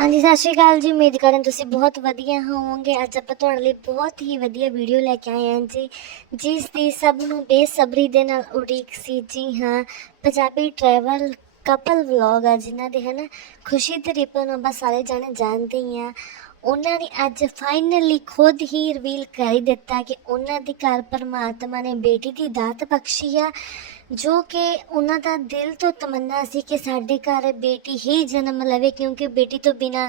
ਹਾਂਜੀ, ਸਤਿ ਸ਼੍ਰੀ ਅਕਾਲ ਜੀ। ਉਮੀਦ ਕਰਾਂ ਤੁਸੀਂ ਬਹੁਤ ਵਧੀਆ ਹੋਵੋਗੇ। ਅੱਜ ਆਪਾਂ ਤੁਹਾਡੇ ਲਈ ਬਹੁਤ ਹੀ ਵਧੀਆ ਵੀਡੀਓ ਲੈ ਕੇ ਆਏ ਹਾਂ ਜੀ, ਜਿਸ ਦੀ ਸਭ ਨੂੰ ਬੇਸਬਰੀ ਦੇ ਨਾਲ ਉਡੀਕ ਸੀ। ਜੀ ਹਾਂ, ਪੰਜਾਬੀ ਟਰੈਵਲ ਕਪਲ ਵਲੌਗ ਆ ਜਿਨ੍ਹਾਂ ਦੇ, ਹਨ, ਖੁਸ਼ੀ ਤੇ ਰਿਪਨ ਨੂੰ ਆਪਾਂ ਸਾਰੇ ਜਾਣੇ ਜਾਣਦੇ ਹੀ ਆ ਉਹਨਾਂ ਨੇ ਅੱਜ ਫਾਈਨਲੀ ਖੁਦ ਹੀ ਰਿਵੀਲ ਕਰ ਦਿੱਤਾ ਕਿ ਉਹਨਾਂ ਦੇ ਘਰ ਪਰਮਾਤਮਾ ਨੇ ਬੇਟੀ ਦੀ ਦਾਤ ਬਖਸ਼ੀ ਆ, ਜੋ ਕਿ ਉਹਨਾਂ ਦਾ ਦਿਲ ਤੋਂ ਤਮੰਨਾ ਸੀ ਕਿ ਸਾਡੇ ਘਰ ਬੇਟੀ ਹੀ ਜਨਮ ਲਵੇ, ਕਿਉਂਕਿ ਬੇਟੀ ਤੋਂ ਬਿਨਾ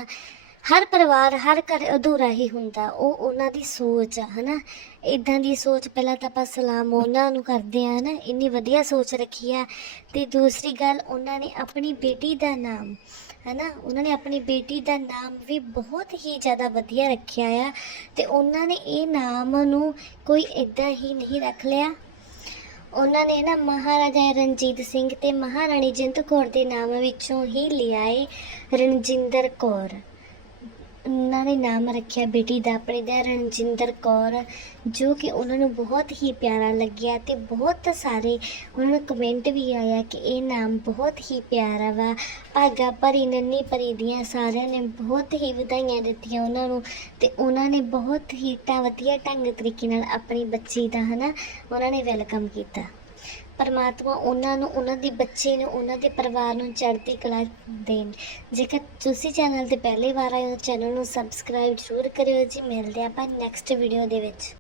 ਹਰ ਪਰਿਵਾਰ, ਹਰ ਘਰ ਅਧੂਰਾ ਹੀ ਹੁੰਦਾ। ਉਹ ਉਹਨਾਂ ਦੀ ਸੋਚ ਆ, ਹਨਾ? ਇਦਾਂ ਦੀ ਸੋਚ ਪਹਿਲਾਂ ਤਾਂ ਆਪਾਂ ਸਲਾਮ ਉਹਨਾਂ ਨੂੰ ਕਰਦੇ ਆ, ਹਨਾ? ਇੰਨੀ ਵਧੀਆ ਸੋਚ ਰੱਖੀ ਆ। ਤੇ ਦੂਸਰੀ ਗੱਲ, ਉਹਨਾਂ ਨੇ ਆਪਣੀ ਬੇਟੀ ਦਾ ਨਾਮ, ਹਨਾ? ਉਹਨਾਂ ਨੇ ਆਪਣੀ ਬੇਟੀ ਦਾ ਨਾਮ ਵੀ ਬਹੁਤ ਹੀ ਜ਼ਿਆਦਾ ਵਧੀਆ ਰੱਖਿਆ ਆ। ਤੇ ਉਹਨਾਂ ਨੇ ਇਹ ਨਾਮ ਨੂੰ ਕੋਈ ਇਦਾਂ ਹੀ ਨਹੀਂ ਰੱਖ ਲਿਆ। ਉਹਨਾਂ ਨੇ ਨਾ ਮਹਾਰਾਜਾ ਰਣਜੀਤ ਸਿੰਘ ਤੇ ਮਹਾਰਾਣੀ ਜਿੰਦ ਕੌਰ ਦੇ ਨਾਮ ਵਿੱਚੋਂ ਹੀ ਲਿਆ ਏ ਰਣਜਿੰਦਰ ਕੌਰ। ਉਹਨਾਂ ਨੇ ਨਾਮ ਰੱਖਿਆ ਬੇਟੀ ਦਾ, ਆਪਣੇ ਦਾ ਰਣਜਿੰਦਰ ਕੌਰ, ਜੋ ਕਿ ਉਹਨਾਂ ਨੂੰ ਬਹੁਤ ਹੀ ਪਿਆਰਾ ਲੱਗਿਆ ਤੇ ਬਹੁਤ ਸਾਰੇ ਉਹਨਾਂ ਨੂੰ ਕਮੈਂਟ ਵੀ ਆਇਆ ਕਿ ਇਹ ਨਾਮ ਬਹੁਤ ਹੀ ਪਿਆਰਾ ਵਾ। ਭਾਗਾ ਭਰੀ, ਨੰਨੀ ਭਰੀ ਦੀਆਂ ਸਾਰਿਆਂ ਨੇ ਬਹੁਤ ਹੀ ਵਧਾਈਆਂ ਦਿੱਤੀਆਂ ਉਹਨਾਂ ਨੂੰ ਤੇ ਉਹਨਾਂ ਨੇ ਬਹੁਤ ਹੀ ਤਾਂ ਵਧੀਆ ਢੰਗ ਤਰੀਕੇ ਨਾਲ ਆਪਣੀ ਬੱਚੀ ਦਾ, ਹਨਾ, ਉਹਨਾਂ ਨੇ ਵੈਲਕਮ ਕੀਤਾ। ਪਰਮਾਤਮਾ ਉਹਨਾਂ ਨੂੰ, ਉਹਨਾਂ ਦੇ ਬੱਚੇ ਨੂੰ, ਉਹਨਾਂ ਦੇ ਪਰਿਵਾਰ ਨੂੰ ਚੜ੍ਹਦੀ ਕਲਾ ਦੇਣ। ਜੇਕਰ ਤੁਸੀਂ ਚੈਨਲ ਤੇ ਪਹਿਲੀ ਵਾਰ ਆਏ ਹੋ ਚੈਨਲ ਨੂੰ ਸਬਸਕ੍ਰਾਈਬ ਜ਼ਰੂਰ ਕਰਿਓ ਜੀ। ਮਿਲਦੇ ਆਪਾਂ ਨੈਕਸਟ ਵੀਡੀਓ ਦੇ ਵਿੱਚ।